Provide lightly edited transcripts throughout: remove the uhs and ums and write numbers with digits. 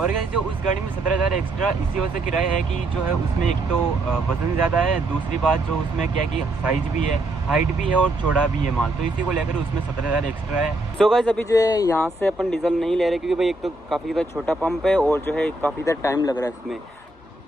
और गाइस जो उस गाड़ी में 17,000 एक्स्ट्रा इसी वजह से किराया है कि जो है उसमें एक तो वज़न ज़्यादा है, दूसरी बात जो उसमें क्या है कि साइज़ भी है, हाइट भी है और चौड़ा भी है माल, तो इसी को लेकर उसमें 17,000 एक्स्ट्रा है। सो गाइस अभी जो है यहाँ से अपन डीजल नहीं ले रहे क्योंकि भाई एक तो काफ़ी ज़्यादा छोटा पंप है और जो है काफ़ी ज़्यादा टाइम लग रहा है इसमें।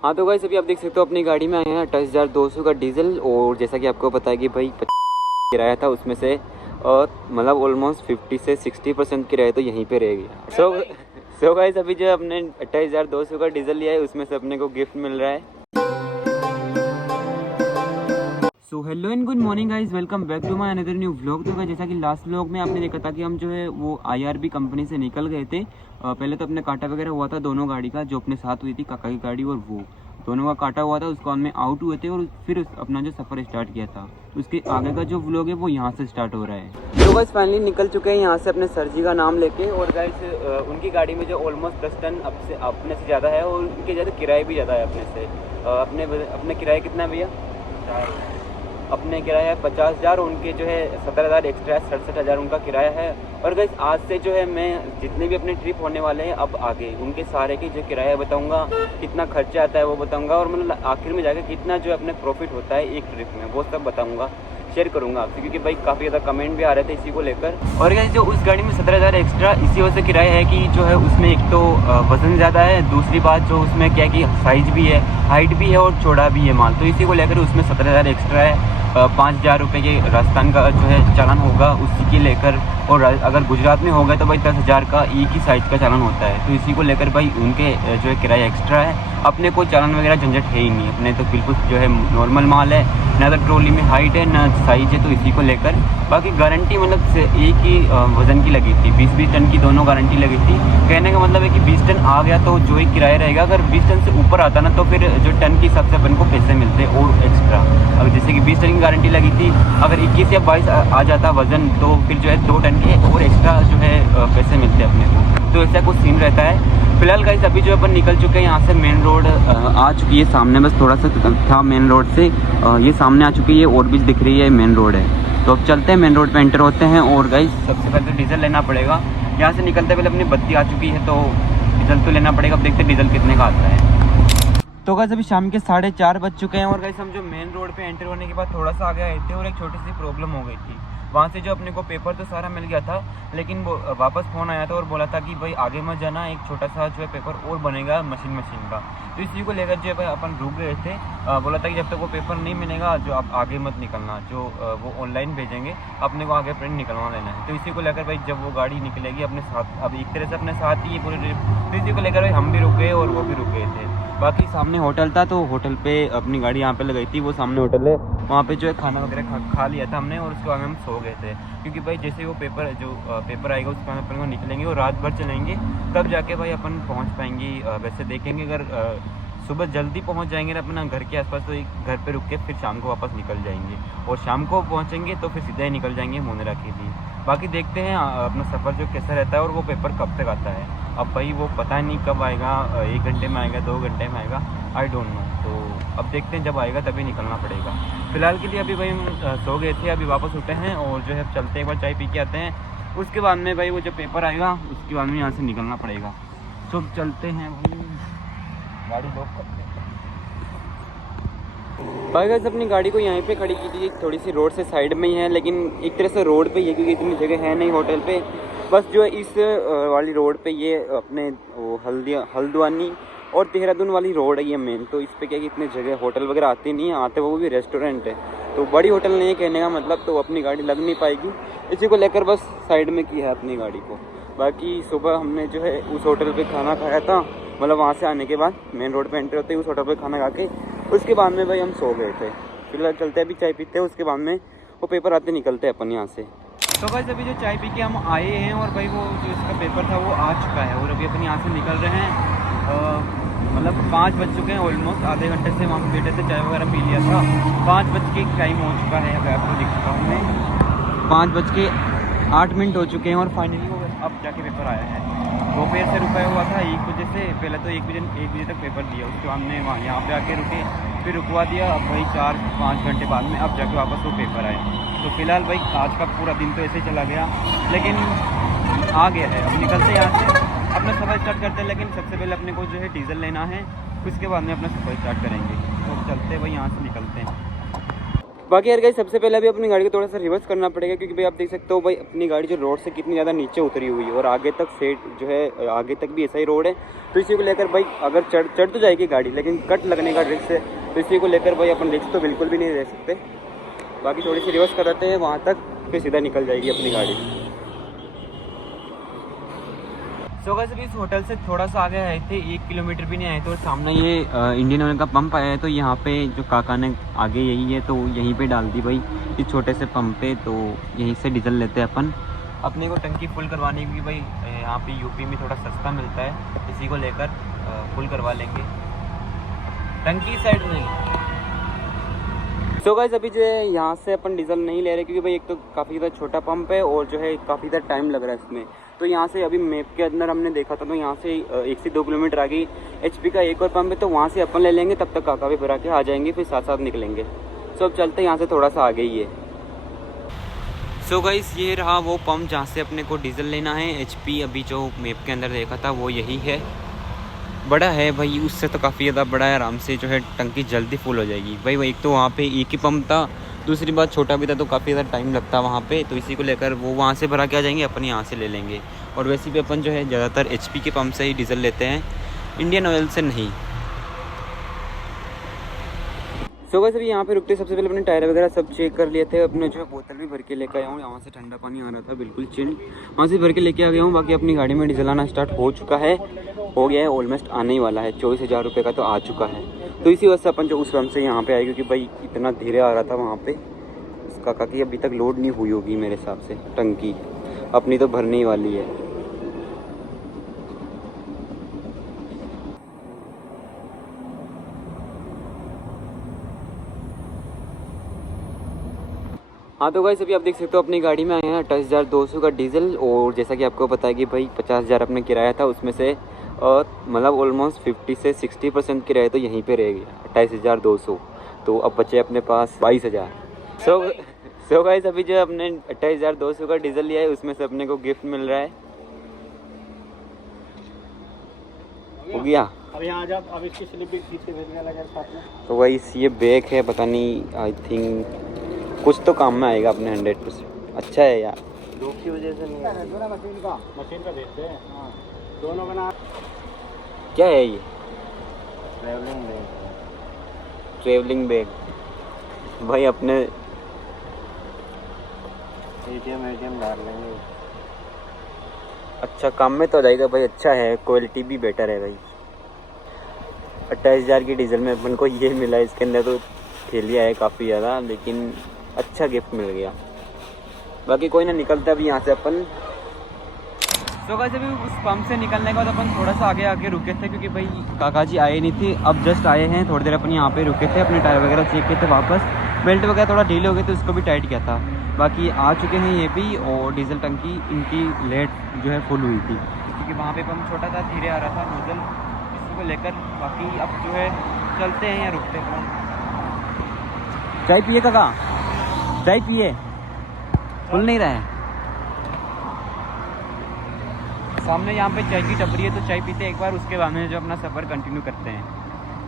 हाँ तो गाइस अभी आप देख सकते हो अपनी गाड़ी में आए हैं 28,200 का डीजल, और जैसा कि आपको पता है कि भाई किराया था उसमें से मतलब ऑलमोस्ट 50 से 60% किराया तो यहीं पे रह गया। सो गाइस अभी जो अपने 28,200 का डीजल लिया है उसमें से अपने को गिफ्ट मिल रहा है। So hello and good morning guys, welcome back to my another new vlog. तो जैसा कि लास्ट व्लॉग में आपने देखा था कि हम जो है वो IRB कंपनी से निकल गए थे। पहले तो अपने कांटा वगैरह हुआ था दोनों गाड़ी का, जो अपने साथ हुई थी काका की गाड़ी और वो दोनों का काटा हुआ था, उसको हमने आउट हुए थे और फिर अपना जो सफ़र स्टार्ट किया था। उसके आगे का जो व्लॉग है वो यहाँ से स्टार्ट हो रहा है। तो गाइस फाइनली निकल चुके हैं यहाँ से अपने सर जी का नाम लेके, और गाइस उनकी गाड़ी में जो ऑलमोस्ट 10 टन अपने से ज़्यादा है और उनके ज़्यादा किराया भी ज़्यादा है अपने से। अपने किराया कितना है भैया? अपने किराया है 50,000, उनके जो है 17,000 एक्स्ट्रा है, 67,000 उनका किराया है। और गाइस आज से जो है मैं जितने भी अपने ट्रिप होने वाले हैं अब आगे उनके सारे के जो किराया बताऊंगा, कितना खर्चा आता है वो बताऊंगा, और मतलब आखिर में जाकर कितना जो है अपने प्रॉफिट होता है एक ट्रिप में वो सब बताऊंगा, शेयर करूंगा आपसे, क्योंकि भाई काफ़ी ज़्यादा कमेंट भी आ रहे थे इसी को लेकर। और गाइस जो उस गाड़ी में 17,000 एक्स्ट्रा इसी वजह से किराया है कि जो है उसमें एक तो वज़न ज़्यादा है, दूसरी बात जो उसमें क्या है कि साइज़ भी है, हाइट भी है और चौड़ा भी है माल, तो इसी को लेकर उसमें 17,000 एक्स्ट्रा है। 5,000 रुपये के राजस्थान का जो है चालान होगा उसी के लेकर, और अगर गुजरात में होगा तो भाई 10,000 का एक ही साइज़ का चालान होता है, तो इसी को लेकर भाई उनके जो है किराया एक्स्ट्रा है। अपने को चालान वगैरह झंझट है ही नहीं, अपने तो बिल्कुल जो है नॉर्मल माल है, ना तो ट्रॉली में हाइट है ना साइज है, तो इसी को लेकर बाकी गारंटी मतलब से एक ही वज़न की लगी थी, 20-20 टन की दोनों गारंटी लगी थी। कहने का मतलब है कि 20 टन आ गया तो जो एक किराया रहेगा, अगर 20 टन से ऊपर आता ना तो फिर जो टन के हिसाब से अपन को पैसे मिलते और एक्स्ट्रा। अब जैसे कि 20 टन की गारंटी लगी थी, अगर 21 या 22 आ जाता वज़न तो फिर जो है 2 टन के और एक्स्ट्रा जो है पैसे मिलते अपने को, तो ऐसा कुछ सीन रहता है। फिलहाल गाइस अभी जो अपन निकल चुके हैं यहाँ से, मेन रोड आ चुकी है सामने, बस थोड़ा सा था मेन रोड से ये सामने आ चुकी है, और भी दिख रही है मेन रोड है। तो अब चलते हैं मेन रोड पे एंटर होते हैं। और गाइस सबसे पहले तो डीजल लेना पड़ेगा, यहाँ से निकलते पहले अपनी बत्ती आ चुकी है तो डीजल तो लेना पड़ेगा। अब देखते हैं डीजल कितने का आता है। तो गाइस अभी शाम के 4:30 बज चुके हैं, और गाइस हम जो मेन रोड पे एंटर होने के बाद थोड़ा सा आगे आए थे और एक छोटी सी प्रॉब्लम हो गई थी। वहाँ से जो अपने को पेपर तो सारा मिल गया था, लेकिन वो वापस फ़ोन आया था और बोला था कि भाई आगे मत जाना, एक छोटा सा जो है पेपर और बनेगा मशीन का, तो इसी को लेकर जो है भाई अपन रुक गए थे। बोला था कि जब तक वो पेपर नहीं मिलेगा जो आप आगे मत निकलना, जो वो ऑनलाइन भेजेंगे अपने को आगे प्रिंट निकलवा लेना है। तो इसी को लेकर भाई जब वो गाड़ी निकलेगी अपने साथ, अब एक तरह से अपने साथ ही पूरी ट्रिप, तो इसी को लेकर भाई हम भी रुक गए और वो भी रुक गए थे। बाकी सामने होटल था तो होटल पे अपनी गाड़ी यहाँ पे लगाई थी, वो सामने होटल है, वहाँ पे जो है खाना वगैरह खा लिया था हमने, और उसके बाद हम सो गए थे, क्योंकि भाई जैसे वो पेपर आएगा उसके बाद अपन को निकलेंगे और रात भर चलेंगे, तब जाके भाई अपन पहुँच पाएंगे। वैसे देखेंगे अगर सुबह जल्दी पहुंच जाएंगे ना अपना घर के आसपास, तो एक घर पे रुक के फिर शाम को वापस निकल जाएंगे, और शाम को पहुंचेंगे तो फिर सीधा ही निकल जाएंगे मोनेरा के लिए। बाकी देखते हैं अपना सफ़र जो कैसा रहता है और वो पेपर कब तक आता है। अब भाई वो पता नहीं कब आएगा, 1 घंटे में आएगा, 2 घंटे में आएगा, आई डोंट नो। तो अब देखते हैं जब आएगा तभी निकलना पड़ेगा। फ़िलहाल के लिए अभी भाई हम सो गए थे, अभी वापस उठे हैं और जो है चलते एक बार चाय पी के आते हैं, उसके बाद में भाई वो जो पेपर आएगा उसके बाद में यहाँ से निकलना पड़ेगा। तो चलते हैं भाई, गाड़ी लॉक करते हैं। भाई गाइस अपनी गाड़ी को यहीं पे खड़ी की थी, थोड़ी सी रोड से साइड में ही है, लेकिन एक तरह से रोड पे ही है क्योंकि इतनी जगह है नहीं होटल पे। बस जो है इस वाली रोड पे ये अपने वो हल्द्वानी और देहरादून वाली रोड है ये मेन, तो इस पे क्या है कि इतनी जगह होटल वगैरह आती नहीं है, आते वो भी रेस्टोरेंट है, तो बड़ी होटल नहीं है कहने का मतलब, तो अपनी गाड़ी लग नहीं पाएगी, इसी को लेकर बस साइड में की है अपनी गाड़ी को। बाकी सुबह हमने जो है उस होटल पे खाना खाया था, मतलब वहाँ से आने के बाद मेन रोड पे एंटर होते ही उस होटल पे खाना खा के उसके बाद में भाई हम सो गए थे। फिलहाल चलते अभी चाय पीते हैं, उसके बाद में वो पेपर आते निकलते हैं अपन यहाँ से। तो भाई अभी जो चाय पी के हम आए हैं और भाई वो जो इसका पेपर था वो आ चुका है, और अभी अपन यहाँ से निकल रहे हैं। मतलब 5 बज चुके हैं ऑलमोस्ट, आधे घंटे से वहाँ पे बैठे थे, चाय वगैरह पी लिया था। 5 बज के टाइम हो चुका है, अगर आपको दिख चुका हूँ मैं, 5:08 हो चुके हैं, और फाइनली वो अब जाके पेपर आया है। दोपहर से रुका हुआ था 1 बजे से, पहले तो 1 बजे तक पेपर दिया, उसके बाद हमने वहाँ यहाँ पे आके रुके, फिर रुकवा दिया। अब भाई 4-5 घंटे बाद में अब जाके वापस वो पेपर आए। तो फिलहाल भाई आज का पूरा दिन तो ऐसे ही चला गया, लेकिन आ गया है, अब निकलते हैं यहाँ से। अपना सफ़र स्टार्ट करते हैं, लेकिन सबसे पहले अपने को जो है डीजल लेना है, उसके बाद में अपना सफ़र स्टार्ट करेंगे। तो चलते भाई यहाँ से निकलते हैं। बाकी यार गाइस सबसे पहले अभी अपनी गाड़ी को थोड़ा सा रिवर्स करना पड़ेगा, क्योंकि भाई आप देख सकते हो भाई अपनी गाड़ी जो रोड से कितनी ज़्यादा नीचे उतरी हुई है और आगे तक सेट जो है आगे तक भी ऐसा ही रोड है। तो इसी को लेकर भाई अगर चढ़ तो जाएगी गाड़ी, लेकिन कट लगने का रिस्क है। तो इसी को लेकर भाई अपन रिस्क तो बिल्कुल भी नहीं ले सकते। बाकी थोड़ी सी रिवर्स कराते हैं वहाँ तक, फिर सीधा निकल जाएगी अपनी गाड़ी। सो गाइस अभी इस होटल से थोड़ा सा आगे आए थे, 1 किलोमीटर भी नहीं आए थे, और सामने ये इंडियन ऑयल का पंप आया है। तो यहाँ पे जो काका ने आगे यही है, तो यहीं पे डाल दी भाई इस छोटे से पंप पे। तो यहीं से डीजल लेते हैं अपन अपने को टंकी फुल करवाने की। भाई यहाँ पे यूपी में थोड़ा सस्ता मिलता है, इसी को लेकर फुल करवा लेंगे टंकी साइड में। सो गाइस अभी जो है यहाँ से अपन डीजल नहीं ले रहे, क्योंकि भाई एक तो काफ़ी ज़्यादा छोटा पंप है और जो है काफ़ी ज़्यादा टाइम लग रहा है इसमें। तो यहाँ से अभी मैप के अंदर हमने देखा था, तो यहाँ से 1 से 2 किलोमीटर आगे HP का एक और पंप है, तो वहाँ से अपन ले लेंगे। तब तक काका भी भरा के आ जाएंगे, फिर साथ साथ निकलेंगे। सो अब चलते हैं, यहाँ से थोड़ा सा आगे ही है। सो गाइस ये रहा वो पंप जहाँ से अपने को डीजल लेना है। HP अभी जो मैप के अंदर देखा था वो यही है। बड़ा है भाई, उससे तो काफ़ी ज़्यादा बड़ा है, आराम से जो है टंकी जल्दी फुल हो जाएगी भाई। वो एक तो वहाँ पे एक ही पंप था, दूसरी बात छोटा भी था, तो काफ़ी ज़्यादा टाइम लगता वहाँ पे। तो इसी को लेकर वो वहाँ से भरा के आ जाएंगे, अपन यहाँ से ले लेंगे। और वैसे भी अपन जो है ज़्यादातर HP के पंप से ही डीजल लेते हैं, इंडियन ऑयल से नहीं। सो गाइस अभी यहाँ पे रुकते सबसे पहले अपने टायर वगैरह सब चेक कर लिए थे। अपने जो है बोतल भी भर के लेके आया हूँ, यहाँ से ठंडा पानी आ रहा था बिल्कुल चिल्ड, वहाँ से भर के लेके आ गया हूँ। बाकी अपनी गाड़ी में डीजल आना स्टार्ट हो चुका है, हो गया है, ऑलमोस्ट आने ही वाला है। 24,000 रुपये का तो आ चुका है। तो इसी वजह से अपन जो उस पंप से यहाँ पे आए, क्योंकि भाई इतना धीरे आ रहा था वहाँ पे। काका की अभी तक लोड नहीं हुई होगी मेरे हिसाब से टंकी, अपनी तो भरने ही वाली है। हाँ तो गाइस अभी आप देख सकते हो अपनी गाड़ी में आए हैं 28,200 का डीजल। और जैसा कि आपको पता है कि भाई 50,000 अपने किराया था, उसमें से मतलब ऑलमोस्ट 50 से 60% किराया तो यहीं पे रह गया, 28,200। तो अब बचे अपने पास 22,000। सो गाइस अभी जो अपने 28,200 का डीजल लिया है, उसमें से अपने को गिफ्ट मिल रहा है। हो गया अब यहाँ जा, अब इसकी स्लिप भी खींच के भेजने लगा साथ में। तो भाई ये बैग है, पता नहीं, आई थिंक कुछ तो काम में आएगा अपने 100%। अच्छा है यार, धूप की वजह से नहीं है, मशीन का भेजते हैं। हाँ दोनों का नाम क्या है ये? Travelling bag. ट्रैवलिंग बैग भाई अपने ATM डाल लेंगे। अच्छा काम में तो आ जाएगा भाई। अच्छा है, क्वालिटी भी बेटर है भाई। 28,000 की डीजल में अपन को ये मिला, इसके अंदर तो थैलियाँ है काफ़ी ज़्यादा, लेकिन अच्छा गिफ्ट मिल गया। बाकी कोई ना, निकलता अभी यहाँ से अपन। तो गाइस अभी उस पंप से निकलने के बाद अपन थोड़ा सा आगे रुके थे, क्योंकि भाई काका जी आए नहीं थे, अब जस्ट आए हैं। थोड़ी देर अपन यहाँ पे रुके थे, अपने टायर वगैरह चेक किए थे, वापस बेल्ट वगैरह थोड़ा ढीले हो गए थे, उसको भी टाइट किया था। बाकी आ चुके हैं ये भी, और डीजल टंकी इनकी लेट जो है फुल हुई थी, क्योंकि वहाँ पे पंप छोटा था, धीरे आ रहा था नोजल, इसी को लेकर। बाकी अब जो है चलते हैं या रुकते हैं। चाय पिए काका, चाय पिए, खुल नहीं रहा है। सामने यहाँ पे चाय की टपरी है, तो चाय पीते हैं एक बार, उसके बाद में जो अपना सफ़र कंटिन्यू करते हैं।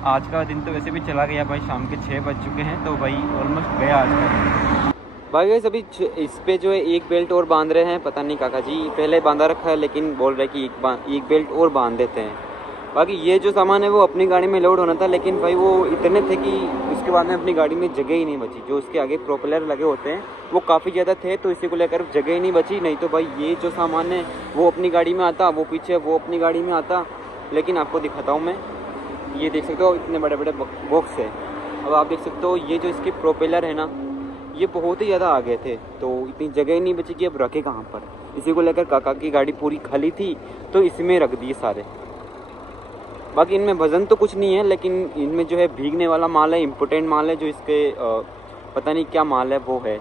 आज का दिन तो वैसे भी चला गया भाई, शाम के 6 बज चुके हैं, तो भाई ऑलमोस्ट गया आज का। भाई वैसे अभी इस पे जो है एक बेल्ट और बांध रहे हैं, पता नहीं काका जी पहले बांधा रखा है, लेकिन बोल रहे कि एक बेल्ट और बांध देते हैं। बाकी ये जो सामान है वो अपनी गाड़ी में लोड होना था, लेकिन भाई वो इतने थे कि उसके बाद में अपनी गाड़ी में जगह ही नहीं बची। जो उसके आगे प्रोपेलर लगे होते हैं वो काफ़ी ज़्यादा थे, तो इसी को लेकर जगह ही नहीं बची। नहीं तो भाई ये जो सामान है वो अपनी गाड़ी में आता, वो पीछे वो अपनी गाड़ी में आता। लेकिन आपको दिखाता हूँ मैं, ये देख सकते हो इतने बड़े बड़े बॉक्स है। अब आप देख सकते हो ये जो इसके प्रोपेलर है ना, ये बहुत ही ज़्यादा आगे थे, तो इतनी जगह ही नहीं बची कि अब रखे कहाँ पर। इसी को लेकर काका की गाड़ी पूरी खाली थी, तो इसमें रख दिए सारे। बाकी इनमें वजन तो कुछ नहीं है, लेकिन इनमें जो है भीगने वाला माल है, इम्पोर्टेंट माल है, जो इसके पता नहीं क्या माल है वो है।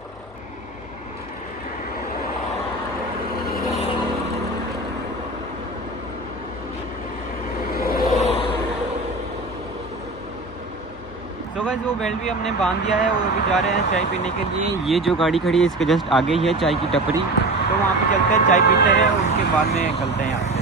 तो गाइस वो बेल्ट भी हमने बांध दिया है, और अभी जा रहे हैं चाय पीने के लिए। ये जो गाड़ी खड़ी है इसके जस्ट आगे ही है चाय की टपरी, तो वहाँ पे चलते हैं, चाय पीते हैं, और उसके बाद में निकलते हैं यहाँ से।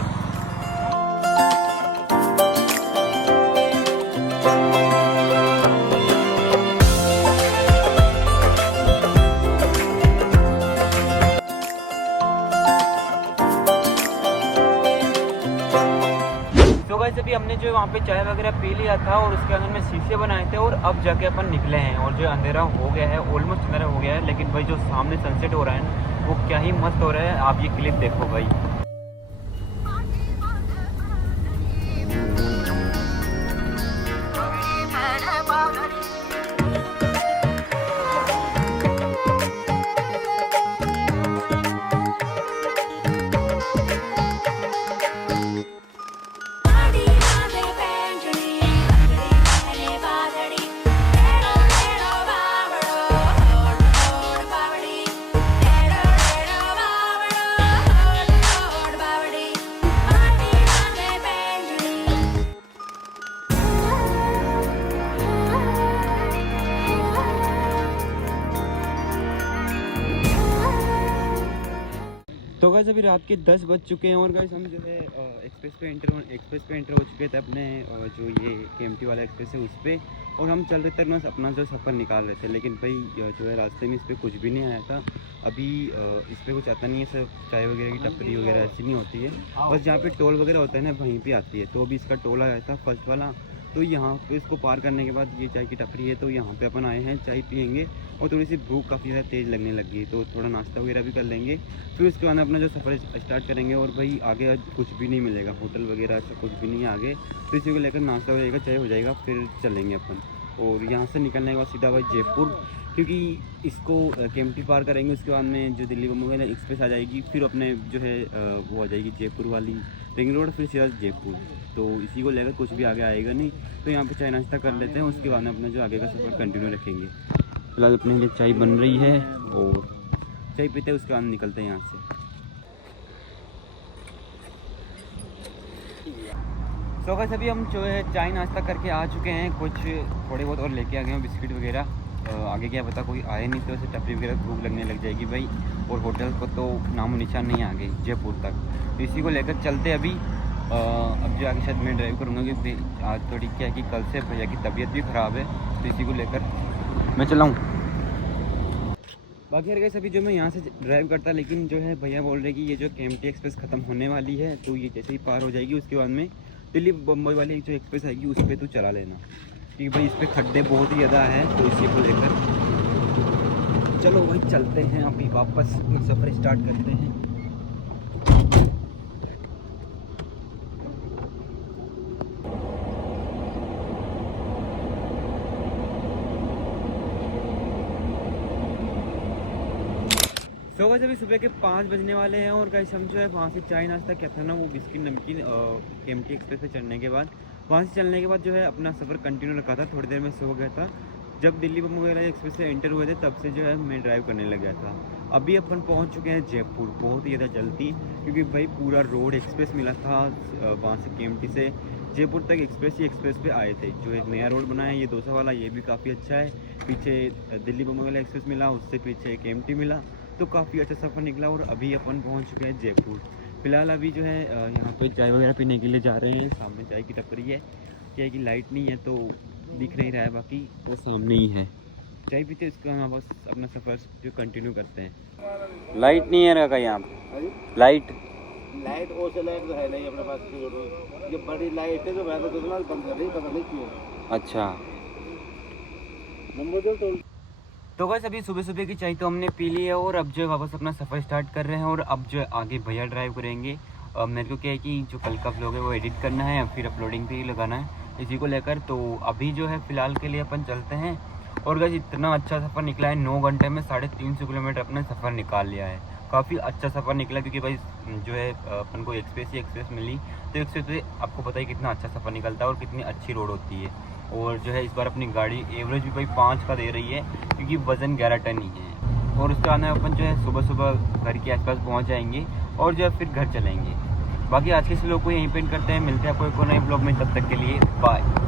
सो गाइस अभी हमने जो वहाँ पे चाय वगैरह पी लिया था और उसके अंदर में शीशे बनाए थे और अब जाके अपन निकले हैं और जो अंधेरा हो गया है, ऑलमोस्ट अंधेरा हो गया है, लेकिन भाई जो सामने सनसेट हो रहा है ना वो क्या ही मस्त हो रहा है। आप ये क्लिप देखो भाई। तो गाइस अभी रात के 10 बज चुके हैं और गाइस हम जो है एक्सप्रेस पे एंटर हो चुके थे अपने जो ये केएमटी वाला एक्सप्रेस है उस पर, और हम चल रहे थे ना अपना जो सफ़र निकाल रहे थे, लेकिन भाई जो है रास्ते में इस पर कुछ भी नहीं आया था। अभी इस पर कुछ आता नहीं है, सब चाय वगैरह की टपरी वगैरह ऐसी नहीं होती है, बस जहाँ पे टोल वगैरह होता है ना वहीं पे आती है। तो अभी इसका टोल आया था फर्स्ट वाला, तो यहाँ पे इसको पार करने के बाद ये चाय की टपरी है, तो यहाँ पे अपन आए हैं चाय पियेंगे और थोड़ी सी भूख काफ़ी ज़्यादा तेज़ लगने लगी है, तो थोड़ा नाश्ता वगैरह भी कर लेंगे, फिर उसके बाद अपना जो सफ़र स्टार्ट करेंगे। और भाई आगे आज कुछ भी नहीं मिलेगा, होटल वगैरह ऐसा कुछ भी नहीं है आगे, तो इसी को लेकर नाश्ता हो जाएगा, चाय हो जाएगा, फिर चलेंगे अपन। और यहाँ से निकलने के बाद सीधा भाई जयपुर, क्योंकि इसको केएमटी पार करेंगे, उसके बाद में जो दिल्ली बम्बई वाला एक्सप्रेस आ जाएगी, फिर अपने जो है वो आ जाएगी जयपुर वाली रिंग रोड, फिर सीधा जयपुर। तो इसी को लेकर कुछ भी आगे आएगा नहीं, तो यहाँ पे चाय नाश्ता कर लेते हैं, उसके बाद में अपना जो आगे का सफ़र कंटिन्यू रखेंगे। फिलहाल अपने लिए चाय बन रही है और चाय पीते हैं, उसके बाद निकलते हैं यहाँ से। सो गाइस अभी हम जो है चाय नाश्ता करके आ चुके हैं, कुछ थोड़े बहुत और लेके आ गए हैं बिस्किट वगैरह। आगे क्या पता कोई आए नहीं तो ऐसे टपरी वगैरह भूख लगने लग जाएगी भाई, और होटल को तो नामो निशान नहीं आ गई जयपुर तक, तो इसी को लेकर चलते अभी। अब जो आगे शायद मैं ड्राइव करूँगा, क्योंकि आज थोड़ी क्या है कि कल से भैया की तबीयत भी ख़राब है, तो इसी को लेकर मैं चलाऊँ। बाकी यार गाइस अभी जो मैं यहाँ से ड्राइव करता, लेकिन जो है भैया बोल रहे कि ये जो केएमटी एक्सप्रेस ख़त्म होने वाली है, तो ये जैसे ही पार हो जाएगी उसके बाद में दिल्ली बम्बई वाली जो एक्सप्रेस आएगी उस पर तो चला लेना, क्योंकि भाई इस पर खड्डे बहुत ही ज़्यादा हैं, तो इसी को लेकर चलो भाई चलते हैं, अभी वापस सफ़र स्टार्ट करते हैं। तो गाइस अभी सुबह के 5 बजने वाले हैं और गाइस हम जो है वहाँ से चाय नाश्ता क्या था ना, वो बिस्किट नमकीन केएमटी एक्सप्रेस पे चढ़ने के बाद, वहाँ से चलने के बाद जो है अपना सफ़र कंटिन्यू रखा था। थोड़ी देर में सो गया था, जब दिल्ली बम्बई वाला एक्सप्रेस से एंटर हुए थे तब से जो है मैं ड्राइव करने लग गया था। अभी अपन पहुँच चुके हैं जयपुर बहुत ही ज़्यादा जल्दी, क्योंकि भाई पूरा रोड एक्सप्रेस मिला था वहाँ से केएमटी से जयपुर तक एक्सप्रेस ही एक्सप्रेस पे आए थे। जो एक नया रोड बना है ये 200 वाला, ये भी काफ़ी अच्छा है। पीछे दिल्ली बम्बई वाला एक्सप्रेस मिला, उससे पीछे केएमटी मिला, तो काफ़ी अच्छा सफ़र निकला। और अभी अपन पहुंच चुके हैं जयपुर। फिलहाल अभी जो है यहाँ पे चाय वगैरह पीने के लिए जा रहे हैं। सामने चाय की टपरी है, क्या है कि लाइट नहीं है तो दिख नहीं रहा है, बाकी तो सामने ही है। चाय पीते उसका हम बस अपना सफ़र जो कंटिन्यू करते हैं। लाइट नहीं है रखा यहाँ पे, लाइट वो से लाइट तो है नहीं अपने पास, ये बड़ी लाइट है जो मैं तो बंद कर रही, पता नहीं क्यों। अच्छा तो बस अभी सुबह सुबह की चाय तो हमने पी ली है और अब जो है वापस अपना सफ़र स्टार्ट कर रहे हैं। और अब जो है आगे भैया ड्राइव करेंगे। मेरे को क्या है कि जो कल का व्लॉग है वो एडिट करना है, फिर अपलोडिंग पे ही लगाना है, इसी को लेकर। तो अभी जो है फ़िलहाल के लिए अपन चलते हैं। और गाइस इतना अच्छा सफ़र निकला है, 9 घंटे में 350 किलोमीटर अपने सफ़र निकाल लिया है। काफ़ी अच्छा सफ़र निकला, क्योंकि भाई जो है अपन को एक्सप्रेस मिली, तो एक्सप्रेस से आपको पता है कितना अच्छा सफ़र निकलता है और कितनी अच्छी रोड होती है। और जो है इस बार अपनी गाड़ी एवरेज भी भाई 5 का दे रही है, क्योंकि वज़न 11 टन ही है। और उसके आने अपन जो है सुबह सुबह घर के आसपास पहुंच जाएंगे और जो है फिर घर चलेंगे। बाकी आज के इस व्लॉग को यहीं पे एंड करते हैं, मिलते हैं आपको एक और नए व्लॉग में, तब तक के लिए बाय।